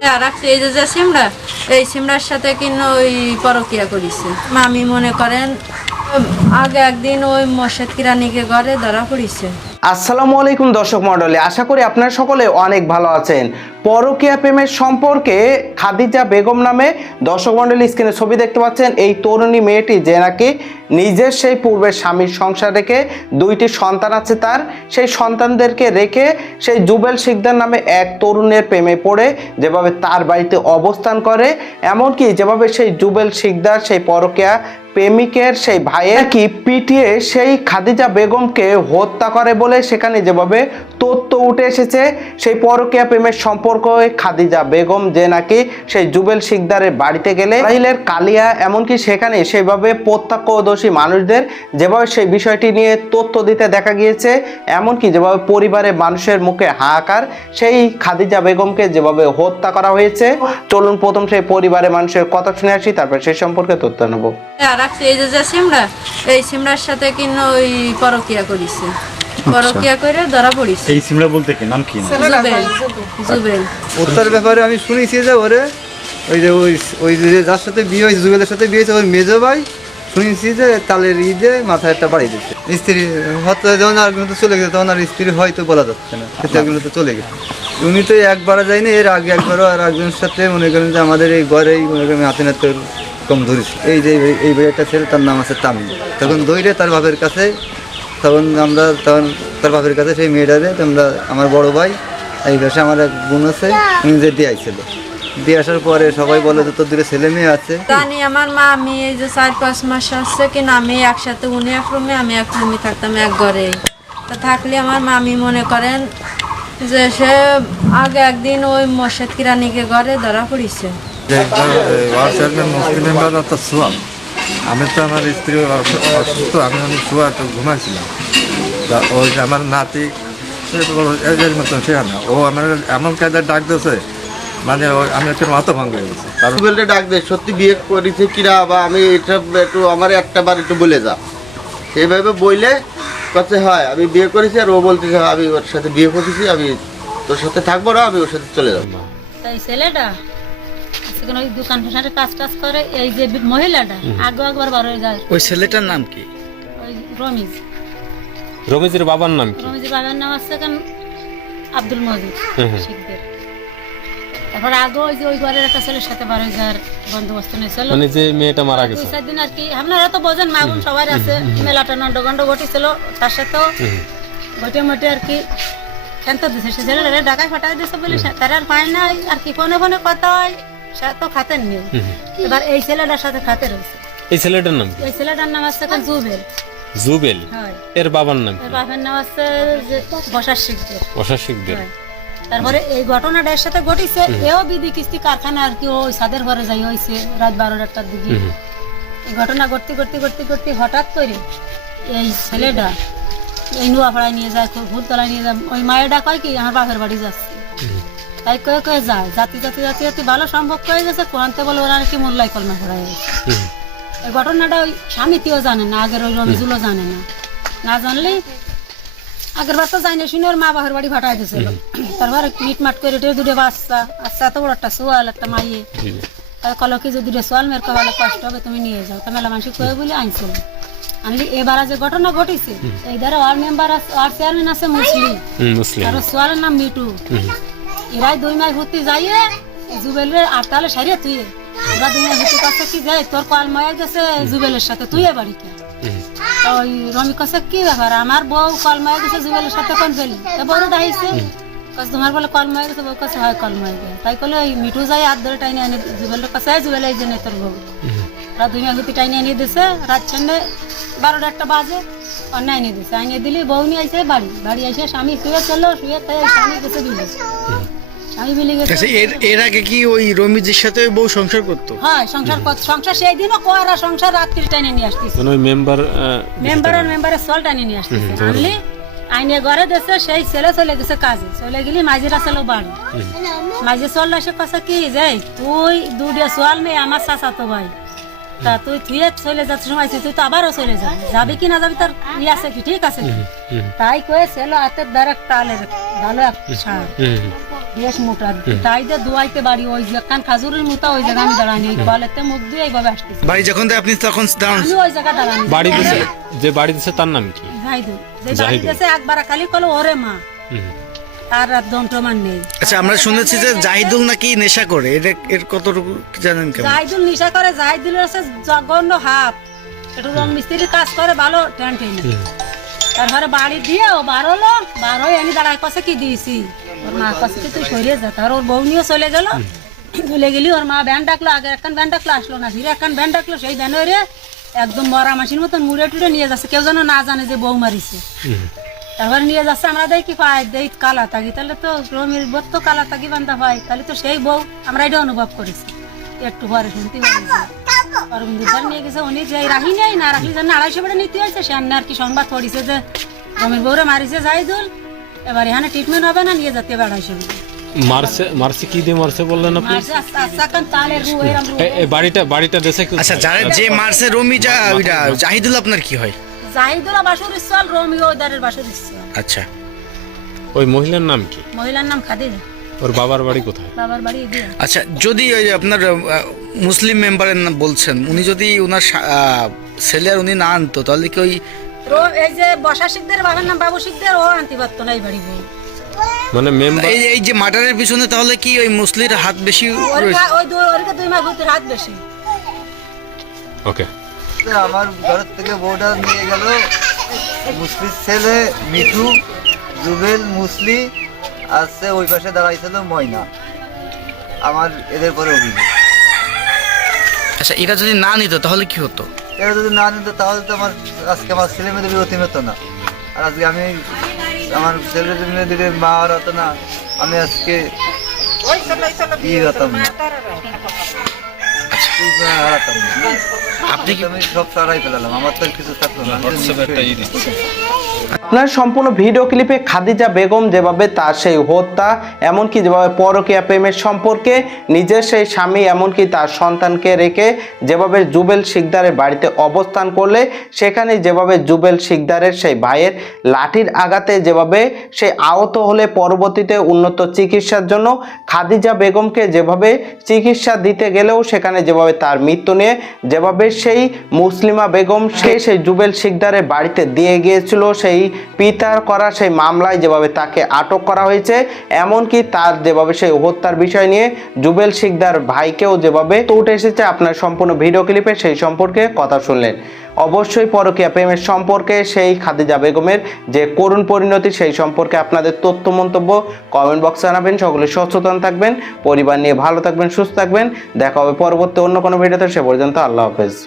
আর একটা এই যে সিমড়া, এই সিমড়ার সাথে কিন্তু ওই পরকিয়া করিছে। মামি মনে করেন আগে একদিন ওই মর্শেদ কিরানিকে ঘরে ধরা পড়িছে। আসসালামু আলাইকুম দর্শক মণ্ডলী, আশা করি আপনারা সকলে অনেক ভালো আছেন। পরকীয়া প্রেমের সম্পর্কে খাদিজা বেগম নামে দর্শক মণ্ডলী স্ক্রিনে ছবি দেখতে পাচ্ছেন, এই তরুণী মেয়েটি যে নাকি নিজের সেই পূর্বের স্বামীর সংসার রেখে দুইটি সন্তান আছে তার, সেই সন্তানদেরকে রেখে সেই জুবেল শিকদার নামে এক তরুণের প্রেমে পড়ে, যেভাবে তার বাড়িতে অবস্থান করে, এমনকি যেভাবে সেই জুবেল শিকদার সেই পরকীয়া প্রেমিকের সেই ভাইয়ের কি পিটিয়ে সেই খাদিজা বেগমকে হত্যা করে বলে সেখানে যেভাবে তথ্য উঠে এসেছে, সেই পরকীয়া প্রেমের সম্পর্ক খাদিজা বেগম যে নাকি সেই জুবেল শিকদারের বাড়িতে গেলে ইসরায়েলের কালিয়া, এমনকি সেখানে সেভাবে প্রত্যক্ষদর্শী মানুষদের যেভাবে সেই বিষয়টি নিয়ে তথ্য দিতে দেখা গিয়েছে, এমনকি যেভাবে পরিবারের মানুষের মুখে হাহাকার, সেই খাদিজা বেগমকে যেভাবে হত্যা করা হয়েছে। চলুন প্রথম সেই পরিবারের মানুষের কথা শুনে আসি, তারপর সেই সম্পর্কে তথ্য নেব। একটা এই যে যে সিমড়া এই সিমড়ার সাথে কিন্তু ওই পরকিয়া করিছে। পরকিয়া করে ধরা পড়িছে। এই বলতে কি? নাম কি জুবেল ব্যাপারে আমি শুনেছি যে ওরে ওই যে ওই ওই যে যার সাথে বিয়ে হয়েছে জুবেলের সাথে বিয়ে হয়েছে ওর মেজো ভাই শুনেছি যে তালের ঈদে মাথায় একটা বাড়ি দিচ্ছে স্ত্রী হয়তো যখন আর তো চলে গেছে তখন আর স্ত্রী হয়তো বলা যাচ্ছে না তো চলে গেছে। উনি তো একবার যায়নি এর আগে একবারও আর একজনের সাথে মনে করেন যে আমাদের এই ঘরেই মনে করেন হাতে নাতে কম ধরেছি এই যে এই- একটা ছেলে, তার নাম আছে তামিল তখন দইরে তার বাপের কাছে, তখন আমরা তখন তার বাপের কাছে সেই মেয়েটারে তোমরা আমার বড় ভাই, এই ভাষা আমার এক বোন আছে যে দিয়ে আইছিল। দিয়ে আসার পরে সবাই বলে যে, তোর দুটো ছেলে মেয়ে আছে। জানি আমার মা, আমি এই যে চার পাঁচ মাস আসছে কিনা আমি একসাথে, উনি এক রুমে, আমি এক রুমে থাকতাম এক ঘরে। তা থাকলে আমার মামি মনে করেন যে সে আগে একদিন ওই মর্শেদ কিরানিকে ঘরে ধরা পড়িছে। মুসলিম মেম্বার তো শোয়াম আমি তো আমার স্ত্রী অসু- অসুস্থ আমি আমি শোয়া তো ঘুমাইছিলাম। তা ওই যে আমার নাতি সে যে মতন সেখানে ও আমার এমন কাজে ডাক দিয়েছে মানে আমি একটু মাথা ভাঙ হয়ে গেছি। তার বলতে ডাক দে সত্যি বিয়ে করেছে কিনা বা আমি এটা একটু আমার একটা বার একটু বলে যা। সেইভাবে বইলে কাছে হয় আমি বিয়ে করেছি আর ও বলতেছে "হ্যাঁ, আমি ওর সাথে বিয়ে করেছি আমি তোর সাথে থাকব না আমি ওর সাথে চলে যাব। তাই ছেলেটা? ওই দোকান ফোকানে কাজ টাজ করে এই যে মহিলাটা আগে একবার বার হয়ে যায়। ওই ছেলেটার নাম কি? ওই রমিজ। রমেশের বাবার নাম কি? রমিজের বাবার নাম আছে এখন আব্দুল মজিদ শিখদের। তারপর আগে ওই যে ওই ঘরের একটা ছেলের সাথে বার হয়ে যাওয়ার বন্দোবস্ত নিয়েছিল। মানে যে মেয়েটা মারা দুই গেছে। চার দিন আর কি আপনারা তো বোঝেন মা বোন সবার আছে মেলাটা নন্ডগন্ড ঘটেছিল তার সাথেও ঘটে মোটে আর কি খেলতে দিছে। সে ছেলেটা ঢাকায় ফাটাই দিছে বলে তার আর পায় না আর কি ফোনে ফোনে কথা হয় সে তো খাতেন নেই এবার এই ছেলেটার সাথে খাতে রয়েছে। এই ছেলেটার নাম এই ছেলেটার নাম আছে এখন জুবেল। জুবেল? এর বাবার নাম এর বাপের নাম আছে বসার শিখদের অশাসিকদের হয়। তারপরে এই ঘটনাটা এর সাথে ঘটিছে। এও বিধি কিস্তি কারখানা আর কি ওই সাদের ঘরে যাই হয়েছে রাত বারোটা একটার দিকে এই ঘটনা ঘটতে ঘটতে ঘটতে ঘটতে হঠাৎ করে এই ছেলেটা এই নুয়াপাড়ায় নিয়ে যায় ভূততলায় নিয়ে যায়। ওই মায়েরটা কয় কি আমার বাপের বাড়ি যাচ্ছে। তাই কয়ে কয়ে যায় জাতি জাতি জাতি জাতি ভালো সম্ভব কয়ে গেছে কোরআনতে বলে ওরা নাকি মোল্লাই কলমা পড়ায় এই ঘটনাটা ওই স্বামীতিও জানে না আগের ওই রমিজুলও জানে না। না জানলে আগের বার তো জানি শুনে ওর মা বাপের বাড়ি ফাটাই দিয়েছিল তারপরে মিটমাট করে টের দুটো বাচ্চা আচ্ছা এত বড় একটা সোয়াল একটা মাইয়ে। তাই কলো কি যে দুটো সোয়াল মেয়ের ভালো কষ্ট হবে তুমি নিয়ে যাও। তো মেলা মানুষ কয়ে বলে আনছিল আনলি এবার যে ঘটনা ঘটেছে এই ধারে ওয়ার্ড মেম্বার ওয়ার্ড চেয়ারম্যান আছে মুসলিম। আর সোয়ালের নাম মিটু। এরাই দুই মাস ঘুরতে যাইয়ে জুবেলের আটটালে সারিয়ে তুই ওরা দুই মাস ঘুরতে কাছে কি যাই? তোর কল মায়া গেছে জুবেলের সাথে তুই বাড়িতে তো ওই রমি কাছে কি ব্যাপার? আমার বউ কল মায়া গেছে জুবেলের সাথে কোন ফেলি বড় ডাইছে কাছে তোমার বলে কল মায়া গেছে বউ কাছে হয় কল মায়া গেছে? তাই কলে ওই মিঠু যাই হাত ধরে টাইনে এনে জুবেলের কাছে "এই জুবেল এই যে নে তোর বউ। ওরা দুই মাস ঘুরতে টাইনে এনে দিছে। রাত সন্ধ্যে বারোটা একটা বাজে অন্য এনে দিছে। এনে দিলি বউ নিয়ে আইসে বাড়ি। বাড়ি এসে স্বামী শুয়ে চলো শুয়ে তাই স্বামী গেছে বিলে স্বামী বিলে গেছে। আচ্ছা এর এর আগে কি ওই রমিজের সাথে বউ সংসার করতো? হয় সংসার কর- সংসার সেই দিনও করা সংসার রাত্রি টাইনে নিয়ে আসতেছে। মানে ওই মেম্বার মেম্বার আর মেম্বারের সল টাইনে নিয়ে আসতেছে। আনলি আইনে ঘরে দেশে সেই ছেলে চলে গেছে কাজে। চলে গেলি মাঝিরা ছেলে বাড়ি। মাঝে চল এসে কথা কি যে তুই দুটো সোয়াল মেয়ে আমার চাচা তো ভাই। তা তুই তুই চলে যাচ্ছ সময় তুই তো আবারও চলে যাবি। যাবি কি না যাবি তার ই আছে কি ঠিক আছে তাই কয়ে ছেলে হাতের দ্বারা টালের ভালো এক সার। বেশ মোটা। তাই যে দুয়াইতে বাড়ি ওই যে কান খাজুরের মোটা ওই জায়গা আমি দাঁড়ানি মুখ দিয়ে এইভাবে আসতেছি। বাড়ি যখন আপনি তখন দাঁড়ান। আমি ওই জায়গা দাঁড়ানি বাড়ি দিছে যে বাড়ি দিছে তার নাম কি? জাহিদুল। যে বাড়ি। গেছে একবার খালি কলো ওরে মা। আর দন্তমান নেই। আচ্ছা আমরা শুনেছি যে জাহিদুল নাকি নেশা করে। এটা এর কতটুকু জানেন কেমন? জাহিদুল নিশা করে। জাহিদুলের হচ্ছে জঘন্য হাত। একটু রং মিস্ত্রির কাজ করে ভালো টেনে তারপরে বাড়ি দিয়ে ও বার হলো বার হয়ে এনে দাঁড়ায় কাছে কি দিয়েছি? ওর মা কাছে কি তুই সরিয়ে যা। তার ওর বউ নিয়ে চলে গেল। চলে গেলি ওর মা ব্যান ডাকলো আগে একখান ব্যান ডাকলো আসলো না। ফিরে একখান ব্যান ডাকলো সেই ব্যান রে একদম মরা মাসির মতন মুড়ে টুড়ে নিয়ে যাচ্ছে। কেউ যেন না জানে যে বউ মারিছে। তারপরে নিয়ে যাচ্ছে আমরা দেখি পাই দেই কালা থাকি তাহলে তো রমির বোধ তো কালা থাকি বান্ধা পাই তাহলে তো সেই বউ আমরা এটা অনুভব করেছি। একটু পরে শুনতে পারি অরবিন্দিবার নিয়ে গেছে উনি যে রাখি নেই না রাখলি জন্য আড়াইশো বেড়ে নিতে হয়েছে সে আর কি সংবাদ পড়িছে যে রমির বউরে মারিছে যাইদুল এবার এখানে ট্রিটমেন্ট হবে না নিয়ে যেতে হবে আড়াইশো বেড়ে মারছে মারছে কি দিয়ে মারছে বললেন আপনি মারছে আস্তে আস্তে এখন তালের রু এরম রু এ- এ বাড়িটা বাড়িটা দেশে আচ্ছা যারা যে মারছে রমি যা ওইটা জাহিদুল আপনার কি হয় বাসুর ওদারের বাসুর আচ্ছা ওই মহিলার নাম কি মহিলার নাম খাদিজা ওর বাবার বাড়ি কোথায়? বাবার বাড়ি দিয়ে আচ্ছা যদি ওই যে আপনার আহ, মুসলিম মেম্বারের নাম বলছেন উনি যদি ওনার সা- আহ, ছেলে আর উনি না আনতো তাহলে কি ওই রো- এই যে বসা শিখদের বাবার নাম বাবু শিখদের ও আনতে পারতো না এই বাড়ি বউ মানে মেম্বার এই এই যে মার্ডারের পিছনে তাহলে কি ওই মুসলির হাত বেশি ওর রয়েছে? গা- ওই দুই ওরকে দুই মাস ভূতের হাত বেশি। ওকে। তো আমার ঘর থেকে বউটা নিয়ে গেল। মুসলির ছেলে মিঠু জুবেল মুসলি আসছে ওই পাশে দাঁড়াইছিল ময়না। আমার এদের পরে অভিযোগ আচ্ছা এটা যদি না নিত তাহলে কি হতো? এরা যদি না নিত তাহলে তো আমার আজকে আমার ছেলে মেয়েদের বিরতি হতো না। আর আজকে আমি আমার ছেলে মেয়েদের মা আর হতো না আমি আজকে ই হতাম না। আপনি কি আমি সব সারাই ফেলালাম আমার তো আর কিছু থাকল না। আমি তো নিশ্চয়ই- আপনার সম্পূর্ণ ভিডিও ক্লিপে খাদিজা বেগম যেভাবে তার সেই হত্যা এমনকি যেভাবে পরকীয়া প্রেমের সম্পর্কে নিজের সেই স্বামী এমনকি তার সন্তানকে রেখে যেভাবে জুবেল শিকদারের বাড়িতে অবস্থান করলে সেখানে যেভাবে জুবেল শিকদারের সেই ভাইয়ের লাঠির আঘাতে যেভাবে সে আহত হলে পরবর্তীতে উন্নত চিকিৎসার জন্য খাদিজা বেগমকে যেভাবে চিকিৎসা দিতে গেলেও সেখানে যেভাবে তার মৃত্যু নিয়ে। যেভাবে সেই মুসলিমা বেগম সে সেই জুবেল শিকদারের বাড়িতে দিয়ে গিয়েছিল, সেই পিতার করা সেই মামলায় যেভাবে তাকে আটক করা হয়েছে, এমনকি তার যেভাবে সেই হত্যার বিষয় নিয়ে জুবেল শিকদার ভাইকেও যেভাবে উঠে এসেছে, আপনার সম্পূর্ণ ভিডিও ক্লিপে সেই সম্পর্কে কথা শুনলেন। অবশ্যই পরকীয়া প্রেমের সম্পর্কে সেই খাদিজা বেগমের যে করুণ পরিণতি, সেই সম্পর্কে আপনাদের তথ্য, মন্তব্য কমেন্ট বক্সে জানাবেন। সকলে সচেতন থাকবেন, পরিবার নিয়ে ভালো থাকবেন, সুস্থ থাকবেন। দেখা হবে পরবর্তী অন্য কোনো ভিডিওতে, সে পর্যন্ত আল্লাহ হাফেজ।